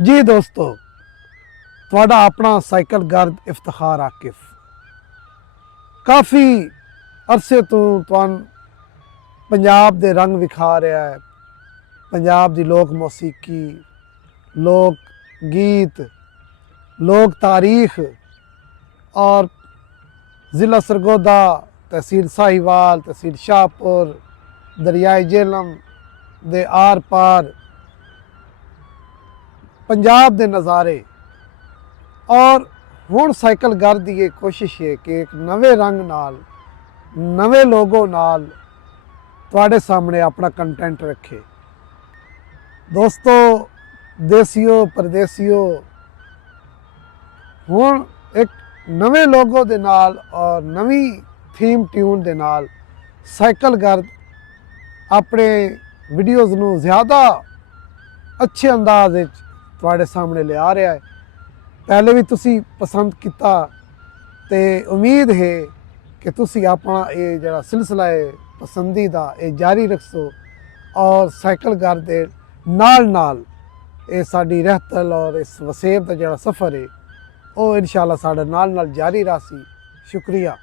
जी दोस्तों, ਤੁਹਾਡਾ अपना साइकिल गर्द इफ्तिखार आकिफ काफ़ी अरसे तो पंजाब दे रंग विखा रहा है। पंजाब दी लोक मौसीकी, लोक गीत, लोक तारीख और ज़िला सरगोदा, तहसील साहिवाल, तहसील शाहपुर, दरियाए झेलम दे आर पार पंजाब दे नज़ारे और हुण साइकिल गर्द की कोशिश है कि एक नवे रंग नाल नवे लोगों नाल तुहाडे सामने अपना कंटेंट रखे। दोस्तों, देसियो परदेसियो, हुण एक नवे लोगों दे नाल और नवी थीम ट्यून दे नाल साइकिल गर्द अपने वीडियोज़ नूं ज़्यादा अच्छे अंदाज विच तुहाडे सामने लिया रहा है। पहले भी तुसी पसंद किया तो उम्मीद है कि तुसी अपना ये जड़ा सिलसिला है पसंदीदा ये जारी रखसो और साइकिल गर्द दे नाल नाल ये साडी रहतल और इस वसेब का जड़ा सफ़र है वो इंशाअल्लाह साडे नाल नाल जारी रही। शुक्रिया।